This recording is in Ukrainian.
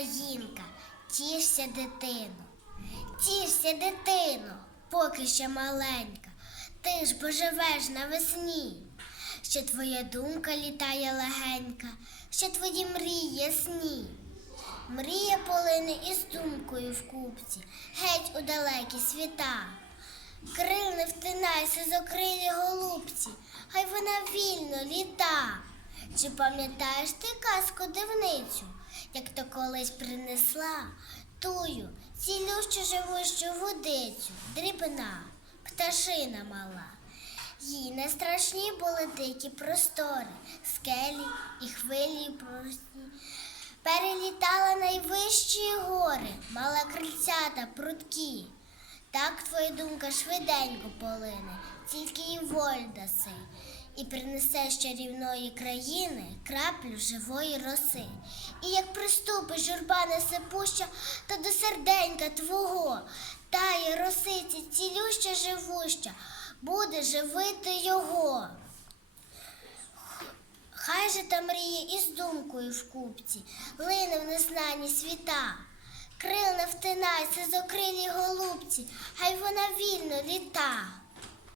Українка, тішся, дитино, тішся, дитино, поки ще маленька, ти ж поживеш навесні, що твоя думка літає легенька, що твої мрії ясні. Мрія полине із думкою в купці, геть у далекі світа. Крил не втинайся з окрилі голубці, хай вона вільно літа. Чи пам'ятаєш ти казку дивницю, як то колись принесла тую цілющу живущу водицю, дрібна, пташина мала. Їй не страшні були дикі простори, скелі і хвилі прості. Перелітала найвищі гори, мала крильцята прудкі. Так твоя думка швиденько полине, тільки їй воль даси, і принесе з чарівної країни краплю живої роси. І як приступиш журба несипуща, то до серденька твого тає росиця цілюща живуща, буде живити його. Хай же та мріє із думкою в купці, лине в незнані світа. Крил не втинайся з окрилі голубці, хай вона вільно літа.